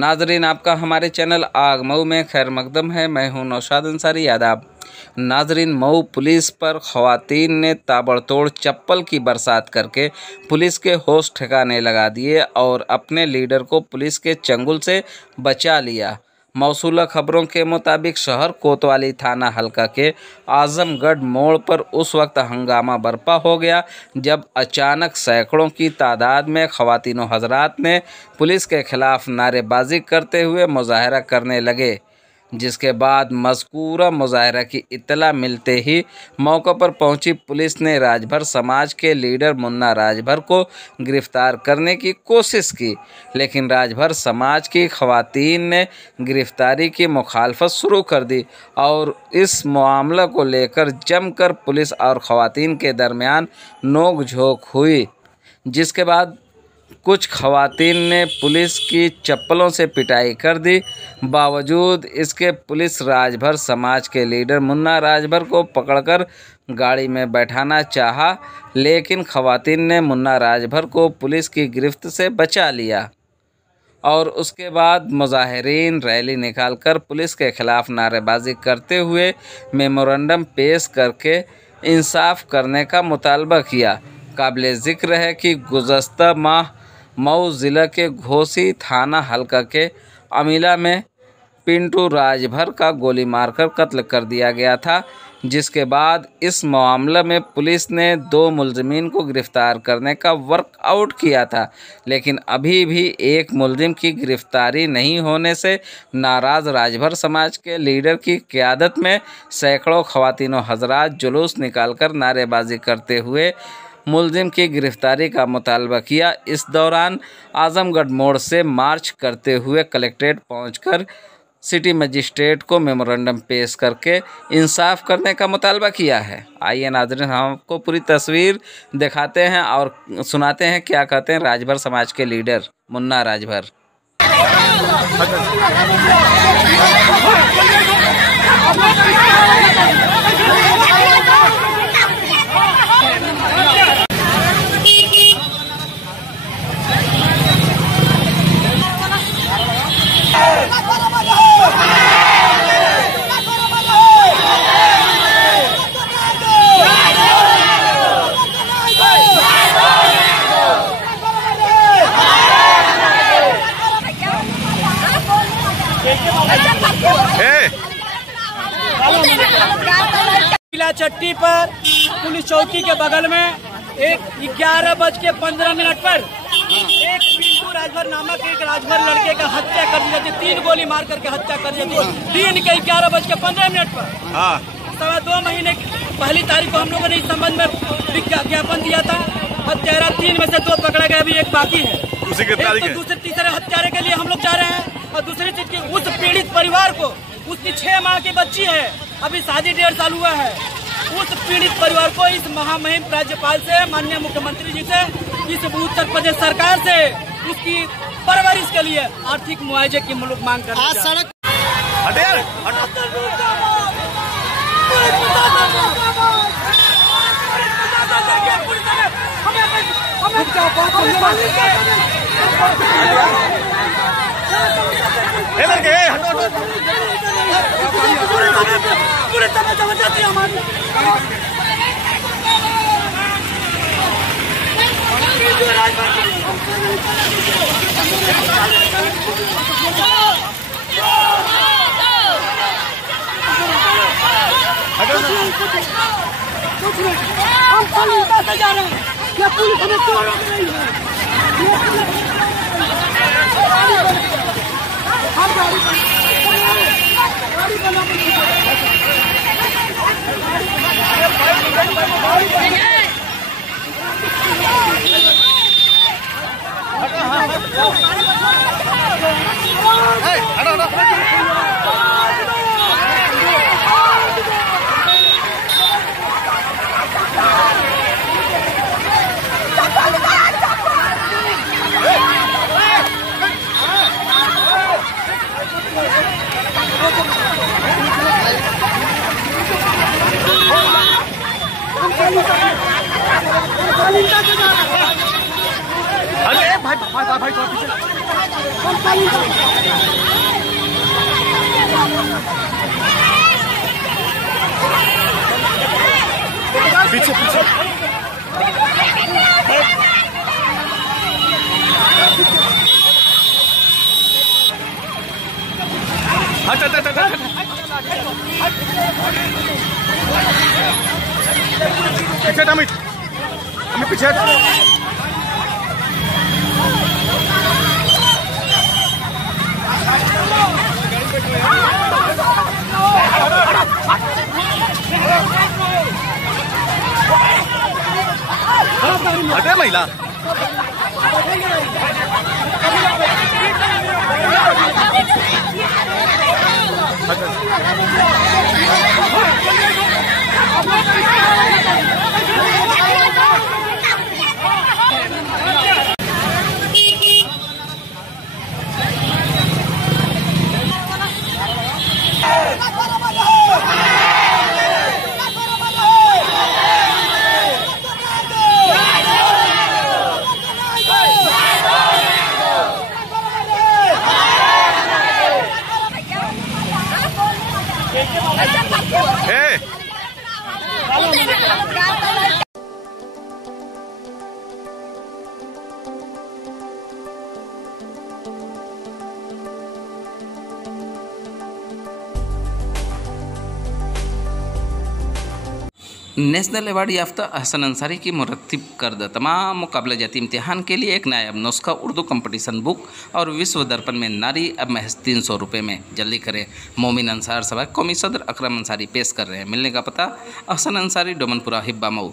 नाजरीन, आपका हमारे चैनल आग मऊ में खैर मकदम है। मैं हूं नौशाद अंसारी यादव। नाजरीन, मऊ पुलिस पर खवातीन ने ताबड़तोड़ चप्पल की बरसात करके पुलिस के होश ठिकाने लगा दिए और अपने लीडर को पुलिस के चंगुल से बचा लिया। मौसूला खबरों के मुताबिक शहर कोतवाली थाना हल्का के आजमगढ़ मोड़ पर उस वक्त हंगामा बरपा हो गया जब अचानक सैकड़ों की तादाद में खवातीनो हजरात ने पुलिस के खिलाफ नारेबाजी करते हुए मुजाहरा करने लगे, जिसके बाद मज़कूरा मुजाहरा की इत्तला मिलते ही मौके पर पहुंची पुलिस ने राजभर समाज के लीडर मुन्ना राजभर को गिरफ्तार करने की कोशिश की, लेकिन राजभर समाज की खवातीन ने गिरफ्तारी की मुखालफत शुरू कर दी और इस मामला को लेकर जमकर पुलिस और खवातीन के दरमियान नोक झोंक हुई, जिसके बाद कुछ खवातीन ने पुलिस की चप्पलों से पिटाई कर दी। बावजूद इसके पुलिस राजभर समाज के लीडर मुन्ना राजभर को पकड़कर गाड़ी में बैठाना चाहा, लेकिन खवातीन ने मुन्ना राजभर को पुलिस की गिरफ्त से बचा लिया और उसके बाद मुजाहिरीन रैली निकालकर पुलिस के खिलाफ नारेबाजी करते हुए मेमोरेंडम पेश करके इंसाफ करने का मुतालबा किया। काबिल ज़िक्र है कि गुज़श्ता माह मऊ ज़िला के घोसी थाना हल्का के अमीला में पिंटू राजभर का गोली मारकर कत्ल कर दिया गया था, जिसके बाद इस मामले में पुलिस ने 2 मुलजिमीन को गिरफ्तार करने का वर्कआउट किया था, लेकिन अभी भी एक मुलजिम की गिरफ्तारी नहीं होने से नाराज़ राजभर समाज के लीडर की क़यादत में सैकड़ों खवातीनो हजरात जुलूस निकालकर नारेबाजी करते हुए मुलजिम की गिरफ्तारी का मुतालबा किया। इस दौरान आजमगढ़ मोड़ से मार्च करते हुए कलेक्ट्रेट पहुंचकर सिटी मजिस्ट्रेट को मेमोरेंडम पेश करके इंसाफ करने का मुतालबा किया है। आइए नाज़रीन, हम आपको पूरी तस्वीर दिखाते हैं और सुनाते हैं क्या कहते हैं राजभर समाज के लीडर मुन्ना राजभर। चट्टी पर पुलिस चौकी के बगल में 11:15 पर एक पिंटू राजभर नामक एक राजभर लड़के का हत्या कर दी जाती, 3 गोली मार करके हत्या कर दी जाती। दिन के 11:15 पर 2.25 महीने पहली तारीख को हम लोगों ने इस संबंध में विज्ञापन दिया था। हत्यारा 3 में से 2 पकड़ा गया, अभी एक बाकी है। दूसरे तीसरे हत्यारे के लिए हम लोग जा रहे हैं। और दूसरी चीज की उस पीड़ित परिवार को, उसकी 6 माह की बच्ची है, अभी शादी 1.5 साल हुआ है, उस पीड़ित परिवार को इस महामहिम राज्यपाल से, माननीय मुख्यमंत्री जी से, इस उत्तर प्रदेश सरकार से उसकी परवरिश के लिए आर्थिक मुआवजे की मांग कर रहे हैं। पूरे तरह जमा जाती है हमारी। हम पुलिस से जा रहे हैं, क्या पुलिस हमें क्यों रोक रही है? हम गाड़ी बना भाई थोड़ा पीछे पीछे हट हट हट हट पीछे अमित पीछे हटे महिला नेशनल अवार्ड याफ्ता अहसन अंसारी की मुरत्तिब करदा तमाम मुकाबला जाती इम्तिहान के लिए एक नायाब नुस्खा उर्दू कंपटीशन बुक और विश्व दर्पण में नारी अब महज 300 रुपये में। जल्दी करें। मोमिन अंसार सभा कौमी सदर अकरम अंसारी पेश कर रहे हैं। मिलने का पता अहसन अंसारी डोमनपुरा हिब्बा मऊ।